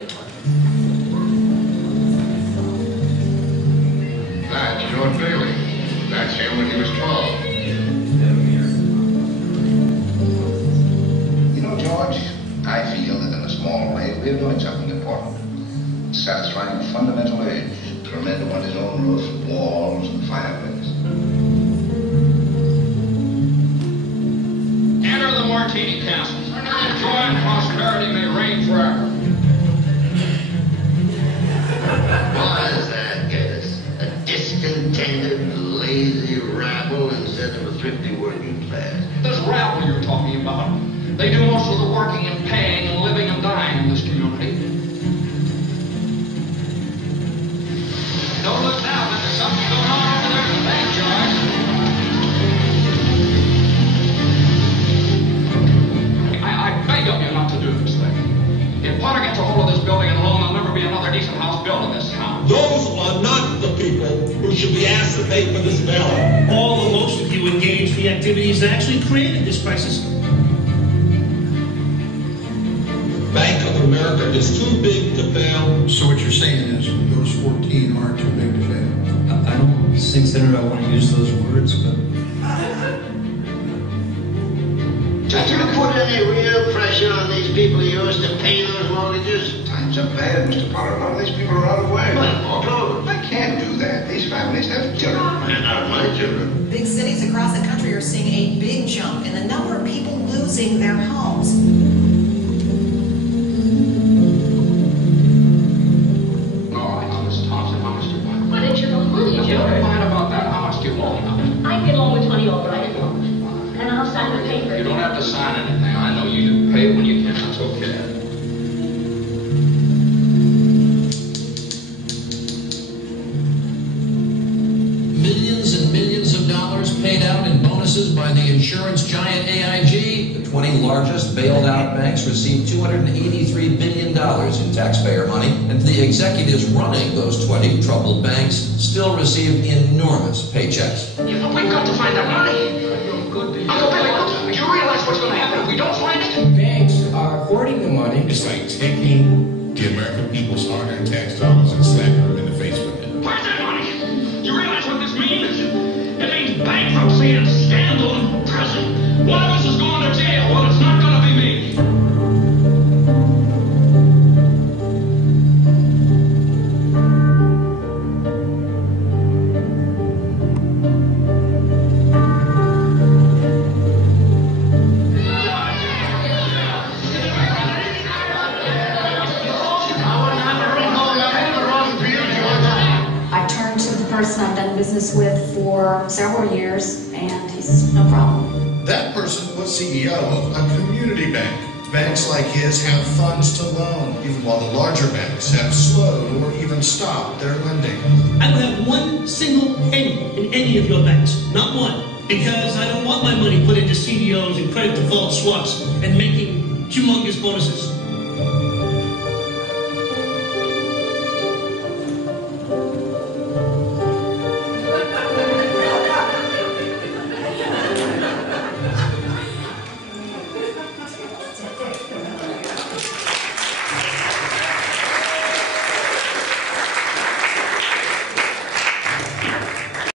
That's George Bailey. That's him when he was 12. You know, George, I feel that in a small way we're doing something important. Satisfying a fundamental urge to remember what his own roof, walls, and fireplace. Enter the Martini Castle. Joy and prosperity may reign forever. What does that get us? A discontented, lazy rabble instead of a thrifty working class. This rabble you're talking about, they do most of the working and paying and living and dying in this community. Don't look now, but there's something going on over there in the bank, George. I beg of you not to do this thing. If Potter gets a hold of this building alone, there'll never be another decent house built in this town. Those are not the people who should be asked to pay for this bailout. All or most of you engaged in the activities that actually created this crisis. Bank of America is too big to fail. So what you're saying is those 14 are too big to fail? I don't think, Senator, I want to use those words, but... Did you put any real pressure on these people of yours to pay those mortgages? Times are bad, Mr. Potter. A lot of these people are out of work. Well, I can't do that. These families have children. and not my children. Big cities across the country are seeing a big jump in the number of people losing their homes. All right, now, Mrs. Thompson, how much do you want? What did you owe money, Never George? mind about that. How much do you owe now? I get along with 20 all right. And I'll sign the paper. You don't have to sign anything. I know you pay when you can. That's okay. Millions and millions of dollars paid out in bonuses by the insurance giant AIG. The 20 largest bailed out banks received $283 billion in taxpayer money, and the executives running those 20 troubled banks still receive enormous paychecks. We've got to find that money. Uncle Billy, look, do you realize what's going to happen if we don't find it? Banks are hoarding the money. It's like taking the American people's hard-earned tax dollars and slapping them in the face with it. Where's that money? You realize what this means? It means bankruptcy and scandal and prison. One of us is going to jail. Well, it's not going to be me. I turned to the person I've done business with for several years, and he says, no problem. That person was CEO of a community bank. Banks like his have funds to loan, even while the larger banks have slowed or even stopped their lending. I don't have one single penny in any of your banks. Not one. Because I don't want my money put into CDOs and credit default swaps and making humongous bonuses.